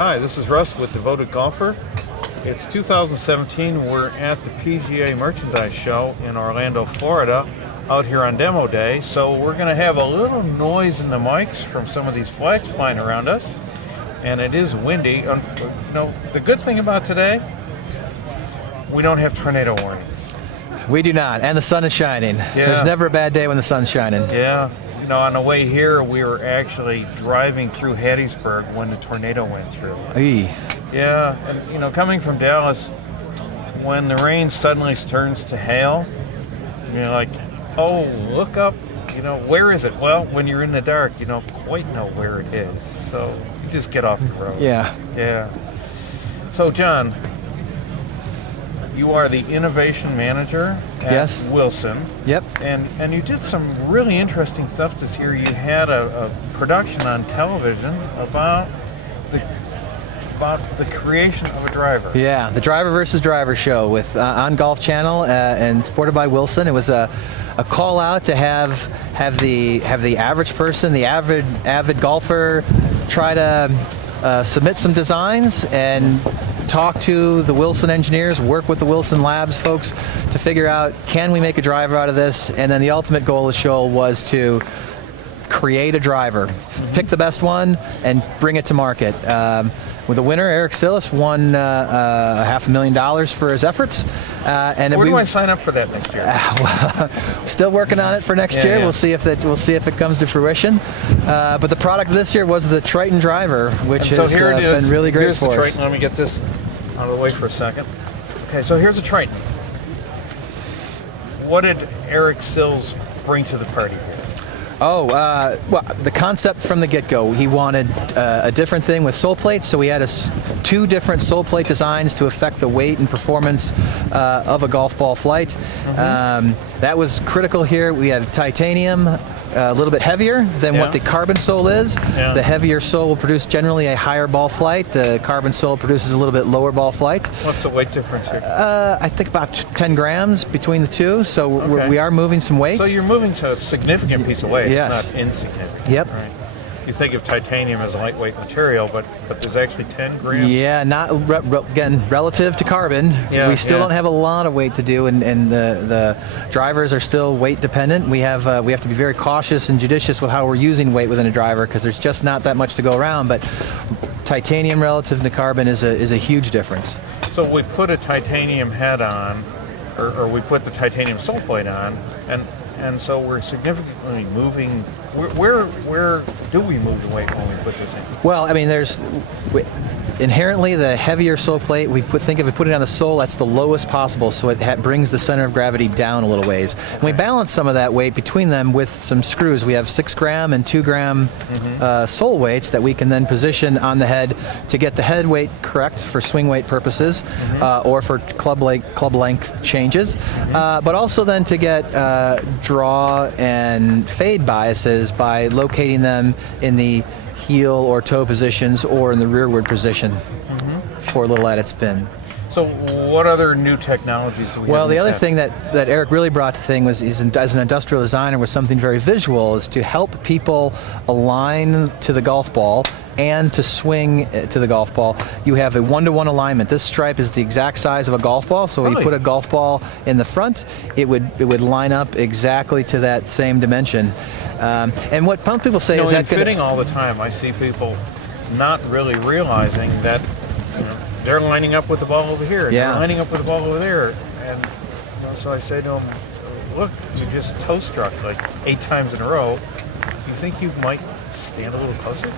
Hi, this is Russ with Devoted Golfer. It's 2017. We're at the PGA Merchandise Show in Orlando, Florida, out here on demo day. So we're going to have a little noise in the mics from some of these flags flying around us. And it is windy. The good thing about today, we don't have tornado warnings. We do not, and the sun is shining. Yeah. There's never a bad day when the sun's shining. Yeah. On the way here, we were actually driving through Hattiesburg when the tornado went through. Eee. Yeah, and coming from Dallas, when the rain suddenly turns to hail, you're like, oh, look up, where is it? Well, when you're in the dark, you don't quite know where it is, so you just get off the road. Yeah. Yeah. So, John, you are the innovation manager at Wilson. Yep. And you did some really interesting stuff this year. You had a production on television about the creation of a driver. Yeah, the Driver versus Driver show with on Golf Channel and supported by Wilson. It was a call out to have the average person, the avid golfer, try to submit some designs and talk to the Wilson engineers, work with the Wilson Labs folks to figure out, can we make a driver out of this? And then the ultimate goal of the show was to create a driver, pick the best one, and bring it to market. With the winner, Eric Sillis, won $500,000 for his efforts. And where do I sign up for that next year? Still working on it for next year. Yeah. We'll see if it comes to fruition. But the product this year was the Triton Driver, which has been really great for us. Here's the Triton. Let me get this out of the way for a second. Okay, so here's a Triton. What did Eric Sills bring to the party here? Well, the concept from the get-go, he wanted a different thing with sole plates, so we had two different sole plate designs to affect the weight and performance of a golf ball flight. Mm-hmm. That was critical here. We had titanium, a little bit heavier than what the carbon sole is. Yeah. The heavier sole will produce generally a higher ball flight. The carbon sole produces a little bit lower ball flight. What's the weight difference here? I think about 10 grams between the two, so we are moving some weight. So you're moving to a significant piece of weight. Yes. It's not insignificant. Yep. Right. You think of titanium as a lightweight material, but there's actually 10 grams? Yeah, not again, relative to carbon, we still don't have a lot of weight to do, and the drivers are still weight dependent. We have to be very cautious and judicious with how we're using weight within a driver because there's just not that much to go around, but titanium relative to carbon is a huge difference. So we put a titanium head on, or we put the titanium sole plate on, and so we're significantly moving. Where do we move the weight when we put this in? Well, I mean, inherently the heavier sole plate, think if we put it on the sole, that's the lowest possible, so it brings the center of gravity down a little ways. And we balance some of that weight between them with some screws. We have 6 gram and 2 gram sole weights that we can then position on the head to get the head weight correct for swing weight purposes or for club length changes, but also then to get draw and fade biases by locating them in the heel or toe positions or in the rearward position for a little added spin. So what other new technologies do we have? Well, the other thing that Eric really brought to the thing was, as an industrial designer, was something very visual, is to help people align to the golf ball and to swing to the golf ball. You have a 1-to-1 alignment. This stripe is the exact size of a golf ball, so when you put a golf ball in the front, it would line up exactly to that same dimension. And what some people say is that fitting all the time, I see people not really realizing that they're lining up with the ball over here, and they're lining up with the ball over there, and so I say to them, look, you just toe struck like 8 times in a row. You think you might stand a little closer?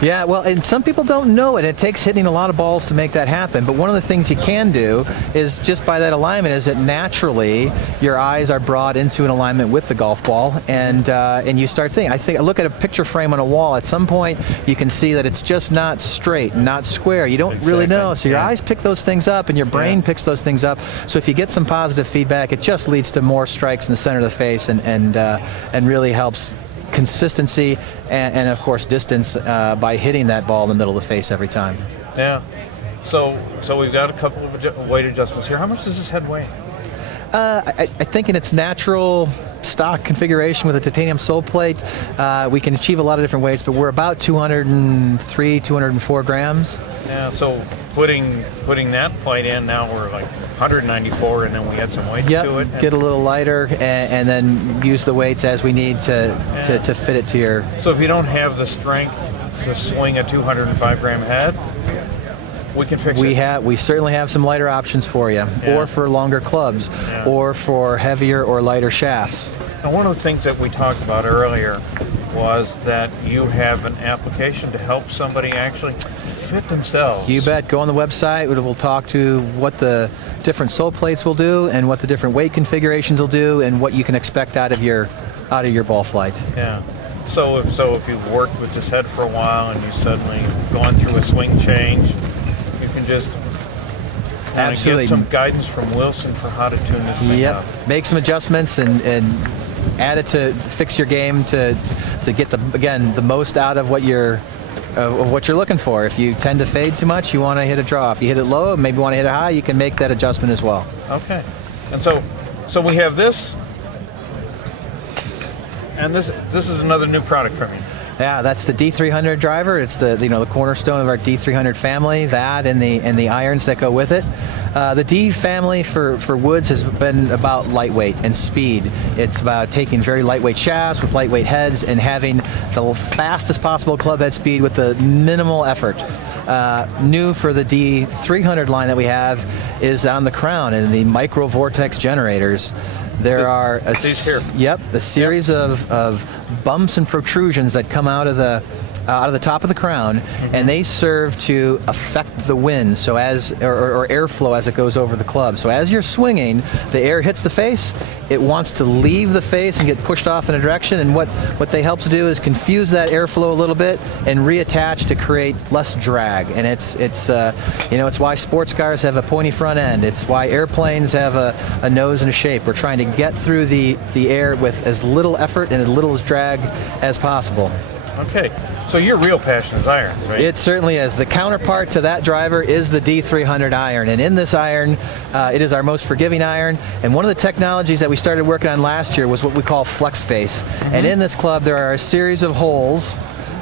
Yeah, well, and some people don't know it. It takes hitting a lot of balls to make that happen. But one of the things you can do is, just by that alignment, is that naturally your eyes are brought into an alignment with the golf ball, and you start thinking. I look at a picture frame on a wall. At some point, you can see that it's just not straight, not square. You don't really know. So your eyes pick those things up, and your brain picks those things up. So if you get some positive feedback, it just leads to more strikes in the center of the face, and really helps consistency and of course distance by hitting that ball in the middle of the face every time. Yeah. So we've got a couple of weight adjustments here. How much does this head weigh? I think in its natural stock configuration with a titanium sole plate, we can achieve a lot of different weights, but we're about 203, 204 grams. Yeah, so putting that plate in, now we're like 194, and then we add some weights to it. Get a little lighter, and then use the weights as we need to fit it to your... So if you don't have the strength to swing a 205 gram head, we can fix it. We certainly have some lighter options for you, or for longer clubs, or for heavier or lighter shafts. And one of the things that we talked about earlier was that you have an application to help somebody actually fit themselves. You bet. Go on the website. We'll talk to what the different sole plates will do, and what the different weight configurations will do, and what you can expect out of your ball flight. Yeah. So if you've worked with this head for a while and you suddenly gone through a swing change, you can just absolutely get some guidance from Wilson for how to tune this thing up. Make some adjustments and add it to fix your game to get the most out of what you're looking for. If you tend to fade too much, you want to hit a draw. If you hit it low, maybe want to hit it high, you can make that adjustment as well. Okay. And so we have this, and this is another new product from you. Yeah, that's the D300 driver. It's the the cornerstone of our D300 family. That and the irons that go with it. The D family for woods has been about lightweight and speed. It's about taking very lightweight shafts with lightweight heads and having the fastest possible club head speed with the minimal effort. New for the D300 line that we have is on the crown and the micro vortex generators. There are a series of bumps and protrusions that come out of the top of the crown, and they serve to affect the wind, so or airflow as it goes over the club. So as you're swinging, the air hits the face, it wants to leave the face and get pushed off in a direction, and what they help to do is confuse that airflow a little bit and reattach to create less drag. And it's why sports cars have a pointy front end. It's why airplanes have a nose and a shape. We're trying to get through the air with as little effort and as little as drag as possible. Okay, so your real passion is irons, right? It certainly is. The counterpart to that driver is the D300 iron, and in this iron, it is our most forgiving iron, and one of the technologies that we started working on last year was what we call flex face. And in this club, there are a series of holes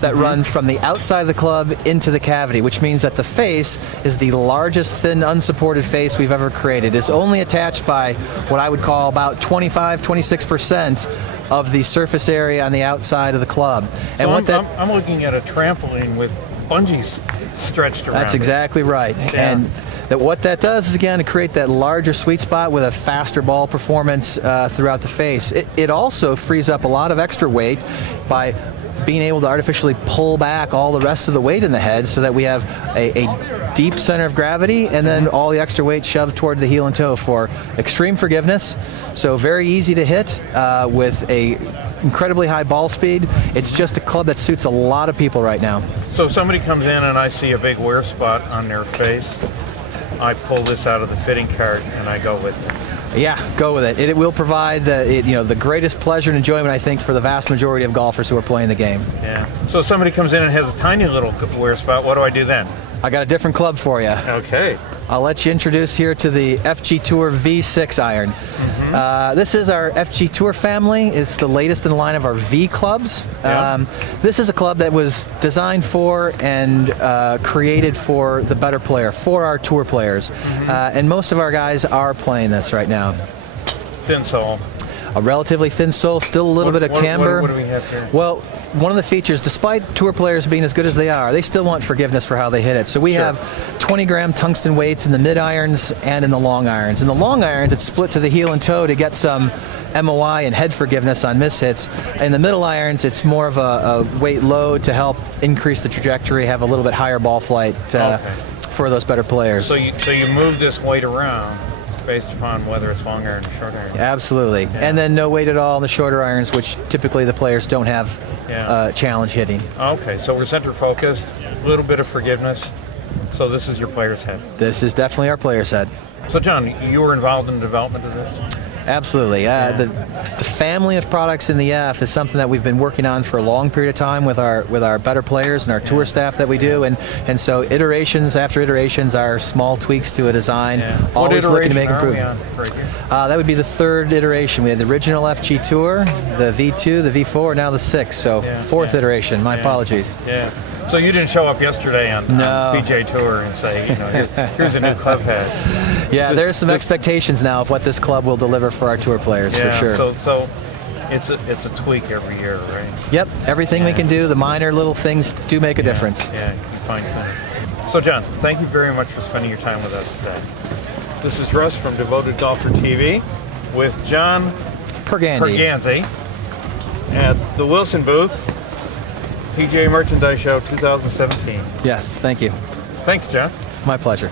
that run from the outside of the club into the cavity, which means that the face is the largest thin unsupported face we've ever created. It's only attached by what I would call about 26% of the surface area on the outside of the club. So and I'm looking at a trampoline with bungees stretched around. That's exactly right. Yeah. And what that does is, again, to create that larger sweet spot with a faster ball performance throughout the face. It also frees up a lot of extra weight by being able to artificially pull back all the rest of the weight in the head, so that we have a deep center of gravity, and then all the extra weight shoved toward the heel and toe for extreme forgiveness. So very easy to hit with a incredibly high ball speed. It's just a club that suits a lot of people right now. So if somebody comes in and I see a big wear spot on their face, I pull this out of the fitting cart and I go with it. Yeah, go with it. It will provide the greatest pleasure and enjoyment, I think, for the vast majority of golfers who are playing the game. Yeah. So if somebody comes in and has a tiny little wear spot, what do I do then? I got a different club for you. Okay. I'll let you introduce here to the FG Tour V6 iron. This is our FG Tour family. It's the latest in the line of our V clubs. Yeah. This is a club that was designed for and created for the better player, for our tour players. And most of our guys are playing this right now. Thin sole. A relatively thin sole, still a little bit of camber. What do we have here? Well, one of the features, despite tour players being as good as they are, they still want forgiveness for how they hit it. So we have 20-gram tungsten weights in the mid irons and in the long irons. In the long irons, it's split to the heel and toe to get some MOI and head forgiveness on mishits. In the middle irons, it's more of a weight load to help increase the trajectory, have a little bit higher ball flight for those better players. So you move this weight around based upon whether it's long iron or short iron. Absolutely. Yeah. And then no weight at all in the shorter irons, which typically the players don't have challenge hitting. Okay, so we're center focused, a little bit of forgiveness. So this is your player's head. This is definitely our player's head. So John, you were involved in the development of this? Absolutely. The family of products in the F is something that we've been working on for a long period of time with our better players and our tour staff that we do, and so iterations after iterations are small tweaks to a design, always looking to make improvement. That would be the third iteration. We had the original FG Tour, the V2, the V4, now the 6. So fourth iteration. My apologies. Yeah. So you didn't show up yesterday on PGA Tour and say, here's a new club head. Yeah, there's some expectations now of what this club will deliver for our tour players, for sure. So it's a tweak every year, right? Yep, everything we can do, the minor little things do make a difference. Yeah, you find things. So John, thank you very much for spending your time with us today. This is Russ from Devoted Golfer TV with John Pergande at the Wilson booth, PGA Merchandise Show 2017. Yes, thank you. Thanks, John. My pleasure.